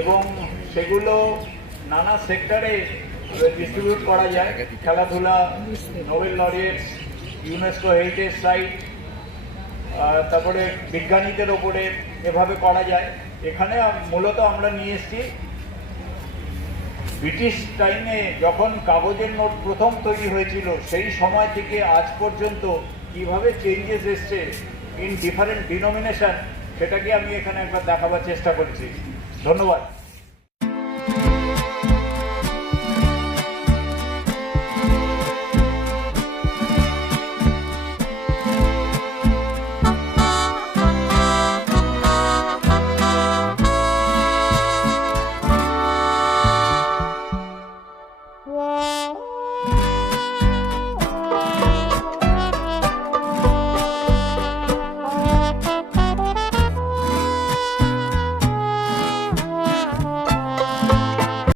এবং সেগুলো নানা সেক্টরে ডিস্ট্রিবিউট করা যায়। খেলাধুলা Nobel laureates UNESCO heritage site তারপরে বিজ্ঞানীদের ওপরে এভাবে করা যায়। এখানে মূলত আমরা নিয়ে এসেছি ব্রিটিশ টাইমে যখন কাগজের নোট প্রথম তৈরি হয়েছিল, সেই সময় থেকে আজ পর্যন্ত কীভাবে চেঞ্জেস এসছে ইন ডিফারেন্ট ডিনোমিনেশন সেটাকে আমি এখানে একবার দেখাবার চেষ্টা করেছি। ধন্যবাদ।